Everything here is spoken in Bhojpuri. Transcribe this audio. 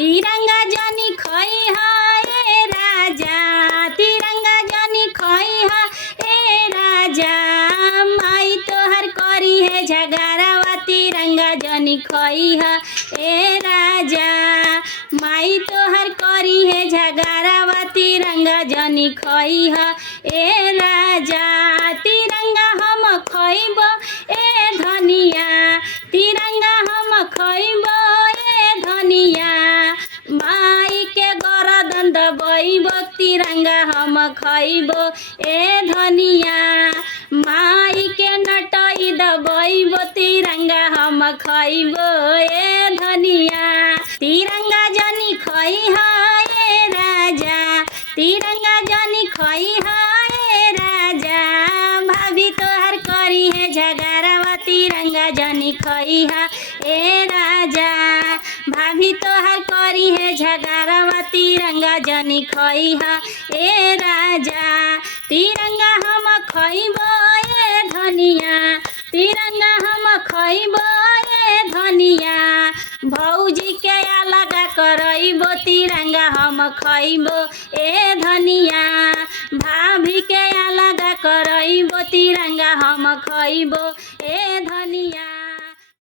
तिरंगा जनी खई है राजा, तिरंगा जनी खई है राजा, माई तोहर करी है झगड़ावा तिरंगा जनी खई है राजा, माई तोहर करी है झगड़ावा तिरंगा जनी खई है राजा। तिरंगा हम खइब ए धनिया, तिरंगा हम खइब ए धनिया, माई के गरदन दबइब तिरंगा हम खइब ए धनिया, माई के नटई दबइब तिरंगा हम खइब ए धनिया। तिरंगा जनी खई है राजा, तिरंगा जनी खई है राजा, भाभी तोहर करी है झगड़ावा तिरंगा जनी खई है राजा, भाभी तोहर करी है झगड़ावा तिरंगा जनी खई है राजा। तिरंगा हम खइब ए धनिया, तिरंगा हम खइब ए धनिया, भौजी के अलग करइब तिरंगा हम खइब ए धनिया, भाभी के अलग करइब तिरंगा हम खइब ए धनिया।